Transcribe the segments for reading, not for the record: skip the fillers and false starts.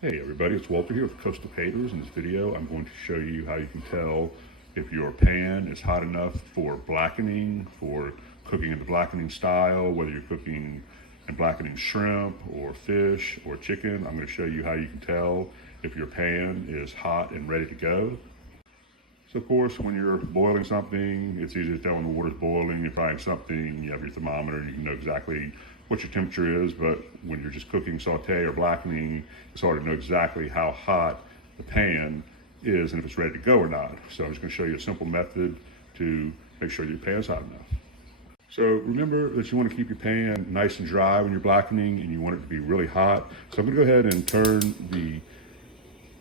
Hey everybody, it's Walter here with Coastal Caterers. In this video, I'm going to show you how you can tell if your pan is hot enough for blackening, for cooking in the blackening style, whether you're cooking and blackening shrimp or fish or chicken. I'm going to show you how you can tell if your pan is hot and ready to go. So of course, when you're boiling something, it's easy to tell when the water's boiling. You're frying something, you have your thermometer, and you can know exactly what your temperature is. But when you're just cooking, saute, or blackening, it's hard to know exactly how hot the pan is and if it's ready to go or not. So I'm just going to show you a simple method to make sure your pan's hot enough. So remember that you want to keep your pan nice and dry when you're blackening, and you want it to be really hot. So I'm going to go ahead and turn the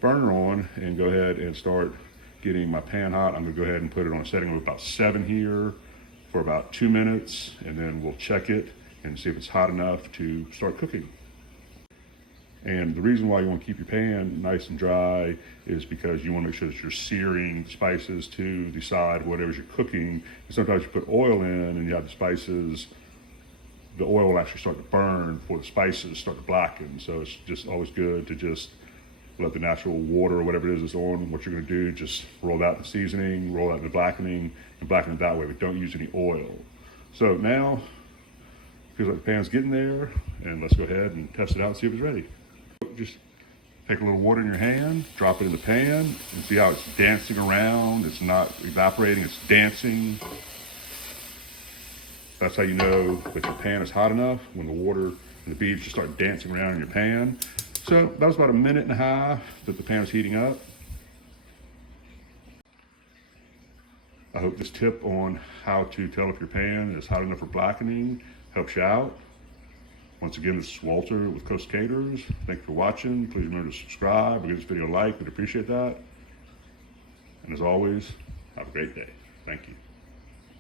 burner on and go ahead and start getting my pan hot. I'm going to go ahead and put it on a setting of about 7 here for about 2 minutes, and then we'll check it and see if it's hot enough to start cooking. And the reason why you want to keep your pan nice and dry is because you want to make sure that you're searing spices to the side of whatever you're cooking. And sometimes you put oil in and you have the spices, the oil will actually start to burn before the spices start to blacken. So it's just always good to just let the natural water or whatever it is that's on what you're going to do, just roll out the seasoning, roll out the blackening, and blacken it that way, but don't use any oil. So now, feels like the pan's getting there, and let's go ahead and test it out and see if it's ready. Just take a little water in your hand, drop it in the pan, and see how it's dancing around. It's not evaporating, it's dancing. That's how you know that your pan is hot enough, when the water and the beads just start dancing around in your pan. So that was about 1.5 minutes that the pan was heating up. I hope this tip on how to tell if your pan is hot enough for blackening helps you out. Once again, this is Walter with Coastal Caterers. Thank you for watching. Please remember to subscribe or give this video a like. We'd appreciate that. And as always, have a great day. Thank you.